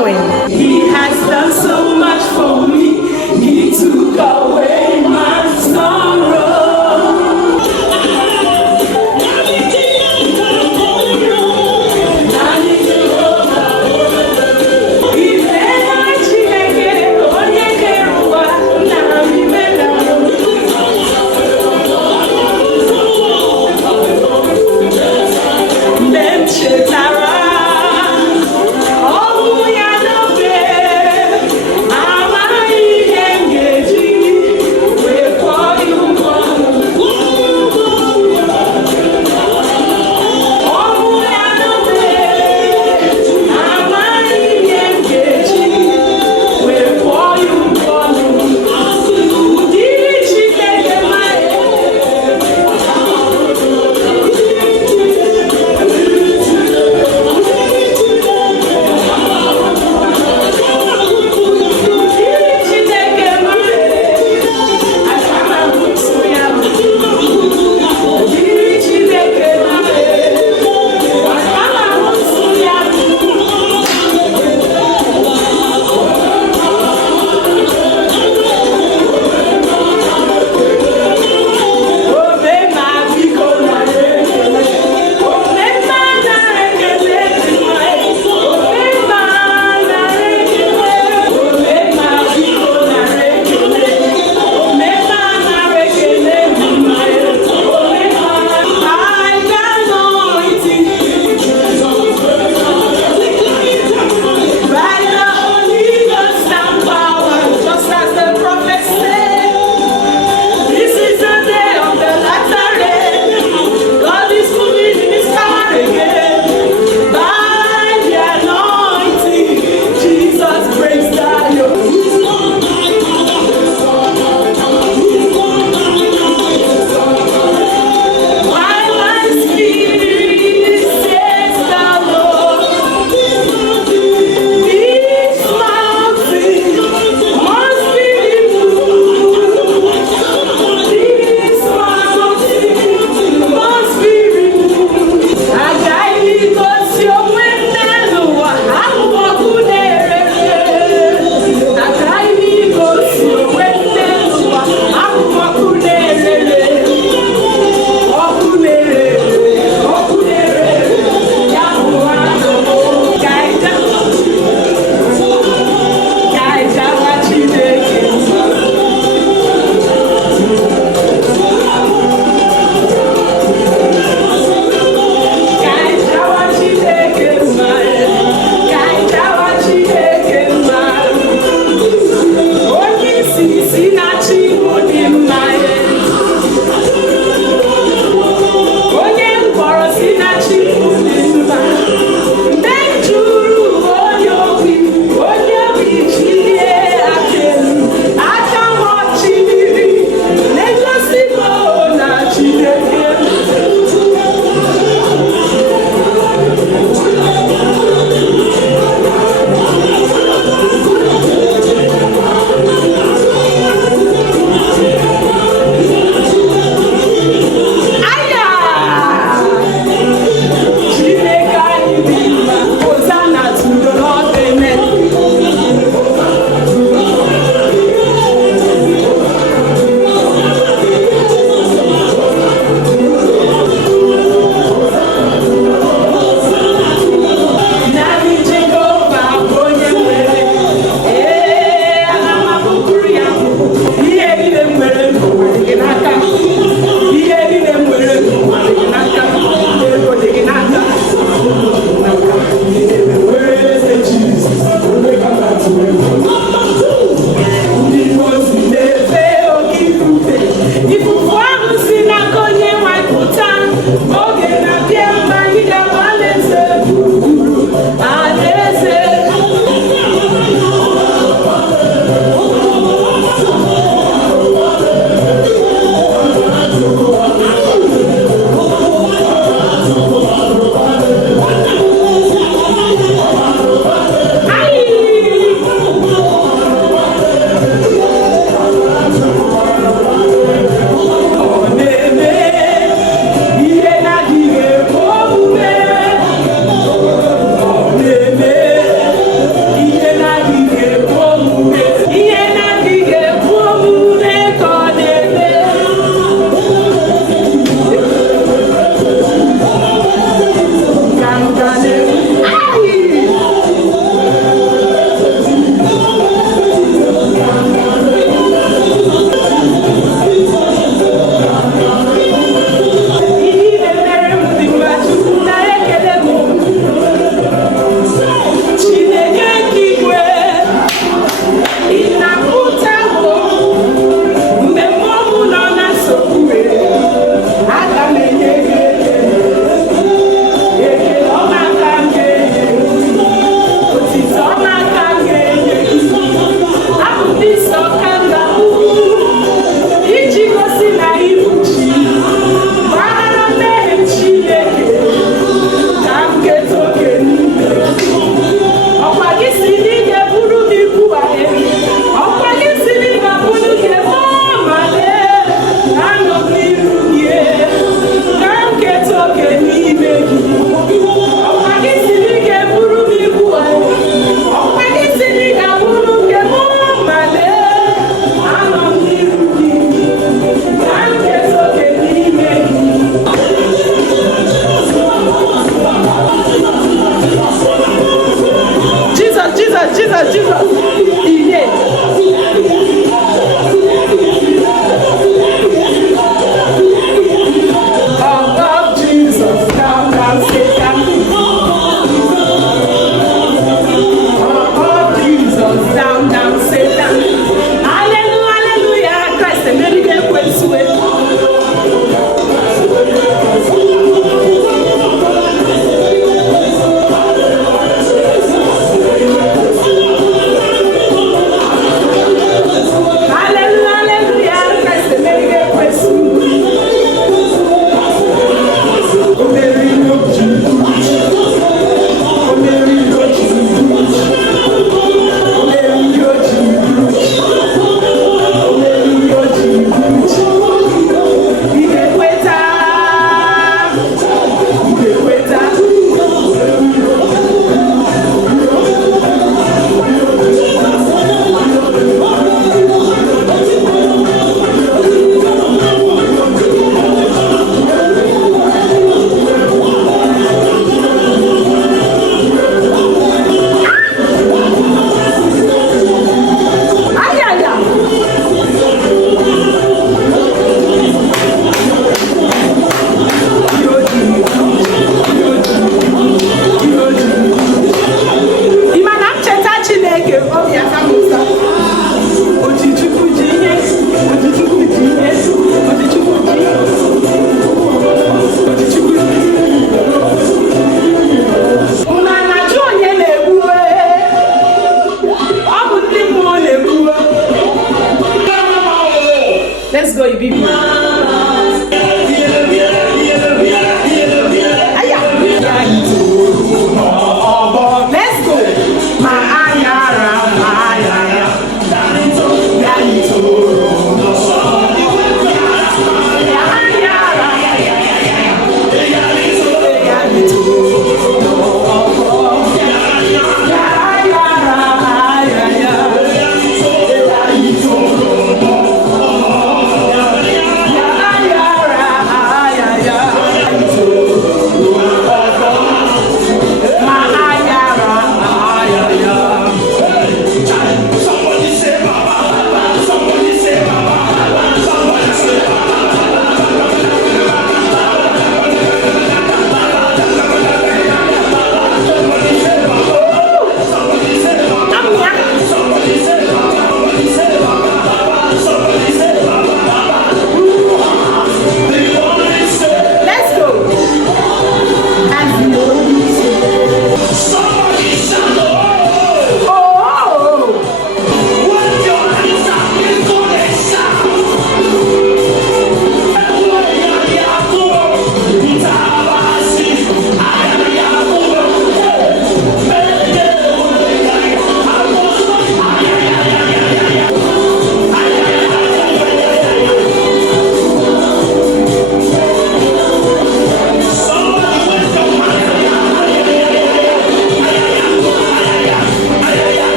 doing? He has done so much for me. He took away my sorrow. Oh, yeah, no.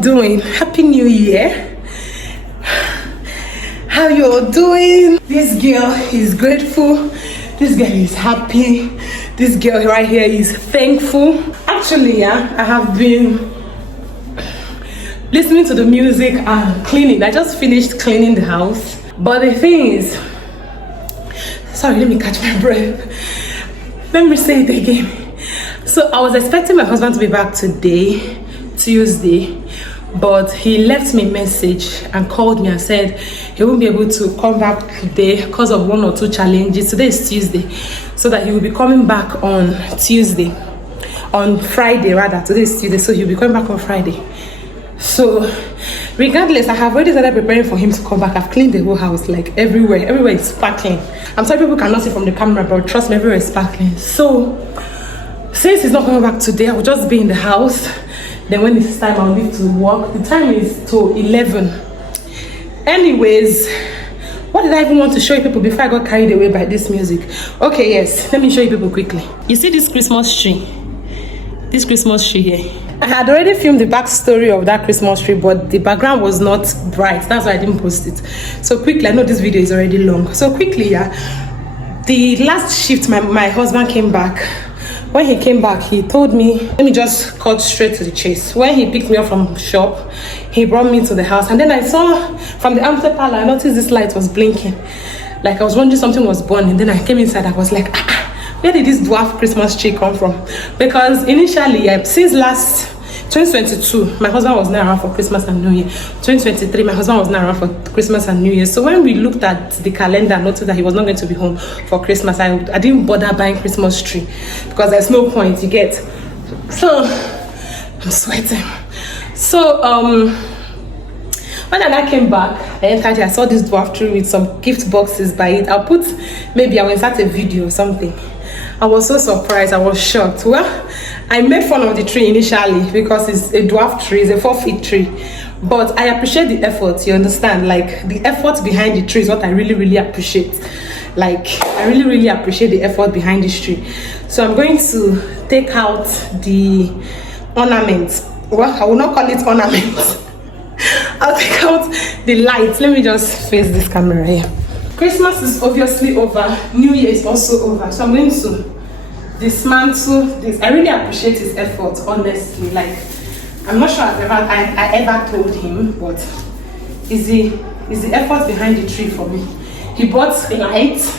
all doing? Happy New Year. How you all doing? This girl is grateful. This girl is happy. This girl right here is thankful. Actually, yeah, I have been listening to the music and cleaning. I just finished cleaning the house. But the thing is, sorry, let me catch my breath. Let me say it again. So I was expecting my husband to be back today, Tuesday, but he left me a message and called me and said he won't be able to come back today because of 1 or 2 challenges. Today is Tuesday, so that he will be coming back on Tuesday, on Friday rather. Today is Tuesday, so he'll be coming back on Friday. So regardless, I have already started preparing for him to come back. I've cleaned the whole house, like everywhere is sparkling. I'm sorry people cannot see from the camera, but trust me, everywhere is sparkling. So since he's not coming back today, I will just be in the house. Then when it's time, I'll leave to work. The time is to 11. Anyways, what did I even want to show you people before I got carried away by this music? Okay, yes, let me show you people quickly. You see this Christmas tree? This Christmas tree here. I had already filmed the backstory of that Christmas tree, but the background was not bright. That's why I didn't post it. So quickly, I know this video is already long. So quickly, yeah. The last shift, my husband came back. When he came back, he told me, let me just cut straight to the chase. When he picked me up from shop, he brought me to the house. And then I saw from the after parlor, I noticed this light was blinking. Like I was wondering something was burning. Then I came inside, I was like, where did this dwarf Christmas tree come from? Because initially, since last 2022, my husband was not around for Christmas and New Year. 2023, my husband was not around for Christmas and New Year. So when we looked at the calendar and noticed that he was not going to be home for Christmas, I didn't bother buying Christmas tree because there's no point, you get. So I'm sweating. So when I came back, I entered here, I saw this dwarf tree with some gift boxes by it. I'll insert a video or something. I was so surprised, I was shocked. Well, I made fun of the tree initially because it's a dwarf tree, it's a 4-foot tree. But I appreciate the effort, you understand? Like, the effort behind the tree is what I really, really appreciate. Like, I really, really appreciate the effort behind this tree. So I'm going to take out the ornaments. Well, I will not call it ornaments. I'll take out the lights. Let me just face this camera here. Christmas is obviously over. New Year is also over. So I'm going to dismantle this. I really appreciate his effort, honestly. Like, I'm not sure I ever told him, but is the effort behind the tree for me. He bought lights,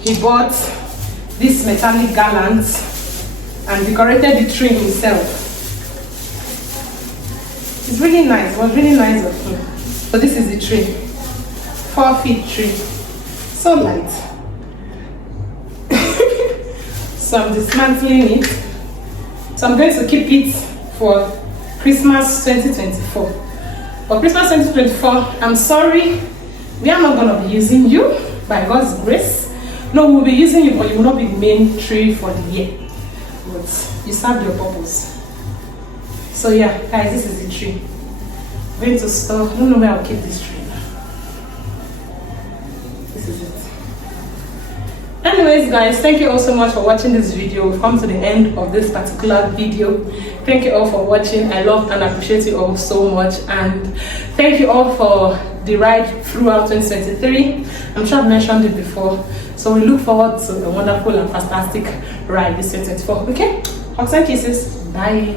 he bought this metallic garlands, and decorated the tree himself. It's really nice. It was really nice of him. So this is the tree, 4-foot tree, so light. So I'm dismantling it. So I'm going to keep it for Christmas 2024. For Christmas 2024, I'm sorry, we are not going to be using you by God's grace. No, we'll be using you, but you will not be the main tree for the year. But you serve your purpose. So yeah, guys, this is the tree. I'm going to store. I don't know where I'll keep this tree now. This is it. Anyways, guys, thank you all so much for watching this video. We've come to the end of this particular video. Thank you all for watching. I love and appreciate you all so much, and thank you all for the ride throughout 2023. I'm sure I've mentioned it before, so we look forward to a wonderful and fantastic ride this 2024. Okay, hugs and kisses. Bye.